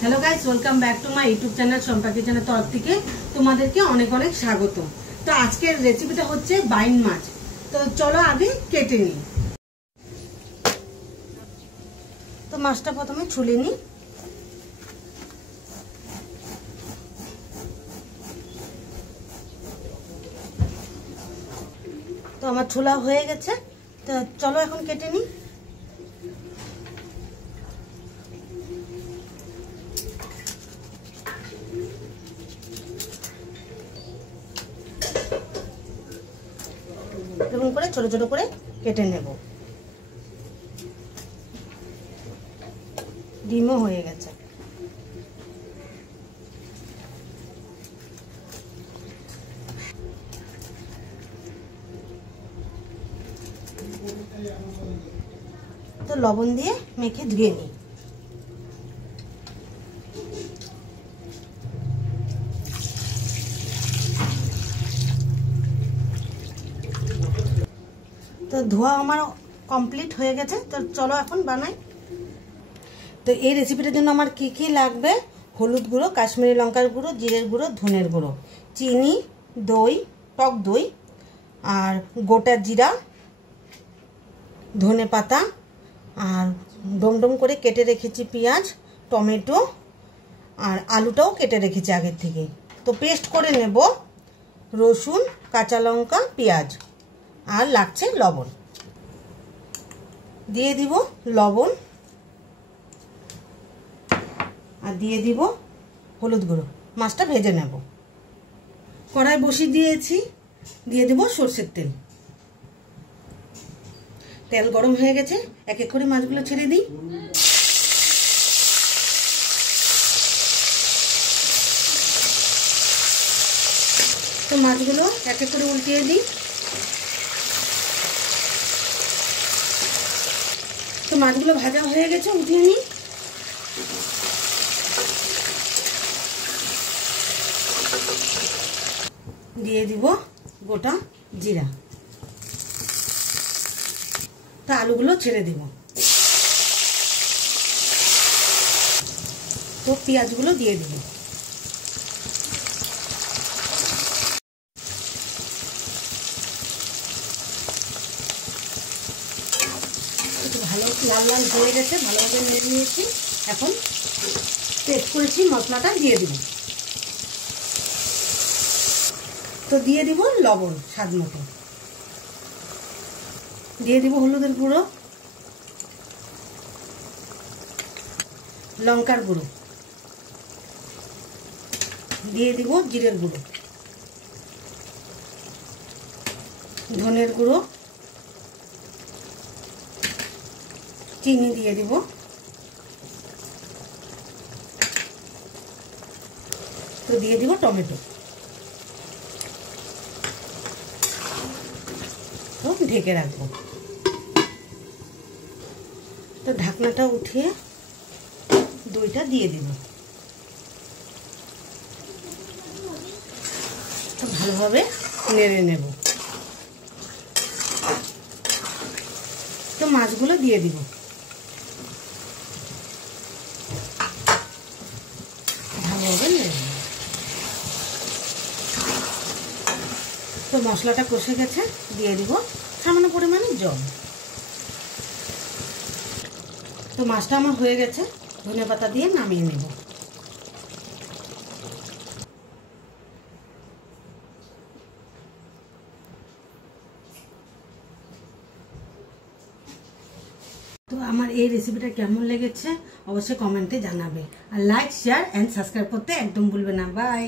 Hello guys, welcome back to my YouTube channel Shampa किचेনের তরফ থেকে তোমাদেরকে অনেক অনেক স্বাগত। তো আজকের রেসিপিটা হচ্ছে বাইন মাছ। তো চলো আগে কেটে নিই। তো মাছটা প্রথমে ছুলে নিই। তো আমার ছোলা হয়ে গেছে, তো চলো এখন কেটে নিই। এরকম করে ছোট ছোট করে কেটে নেব। ডিমও হয়ে গেছে। তো লবণ দিয়ে মেখে ধুয়ে নিই। তো ধোয়া আমার কমপ্লিট হয়ে গেছে। তো চলো এখন বানাই। তো এই রেসিপিটার জন্য আমার কি কি লাগবে: হলুদ গুঁড়ো, কাশ্মীরি লঙ্কার গুঁড়ো, জিরের গুঁড়ো, ধনের গুঁড়ো, চিনি, দই, টক দই, আর গোটা জিরা, ধনে পাতা, আর ডমডম করে কেটে রেখেছি পেঁয়াজ, টমেটো, আর আলুটাও কেটে রেখেছি আগের থেকে। তো পেস্ট করে নেব রসুন, কাঁচা লঙ্কা, পেঁয়াজ, আর লাগছে লবণ। দিয়ে দিব লবণ, আর দিয়ে দিব হলুদ গুঁড়ো। মাছটা ভেজে নেব। কড়াই বসিয়ে দিয়েছি, দিয়ে দেব সরষের তেল। তেল গরম হয়ে গেছে, এক এক করে মাছগুলো ছেড়ে দিই। তো মাছগুলো এক এক করে উল্টিয়ে দিই। তো মাছগুলো ভাজা হয়ে গেছে, উঠিয়ে নিই। দিয়ে দিব গোটা জিরা। তো আলুগুলো ছেড়ে দিব। তো পেঁয়াজগুলো দিয়ে দিব। ভালো লাল লাল হয়ে গেছে, ভালোভাবে নেড়ে নিয়েছি। এখন পেস্ট করেছি মশলাটা দিয়ে দিব। তো দিয়ে দিব লবণ স্বাদ মতো, দিয়ে দিব হলুদের গুঁড়ো, লঙ্কার গুঁড়ো, দিয়ে দিব জিরের গুঁড়ো, ধনের গুঁড়ো, চিনি দিয়ে দিব, তো দিয়ে দিব টমেটো। তো ঢেকে রাখবো। তো ঢাকনাটা উঠিয়ে দইটা দিয়ে দিব। তো ভালোভাবে নেড়ে নেব। তো মাছগুলো দিয়ে দিব। ভালোভাবে নেড়ে নেব। তো মশলাটা কষে গেছে, দিয়ে দিব সামান্য পরিমাণে জল। তো মাছটা আমার হয়ে গেছে, ধনেপাতা দিয়ে নামিয়ে নেব। তো আমার এই রেসিপিটা কেমন লেগেছে অবশ্যই কমেন্টে জানাবে, আর লাইক, শেয়ার এন্ড সাবস্ক্রাইব করতে একদম ভুলবে না। বাই।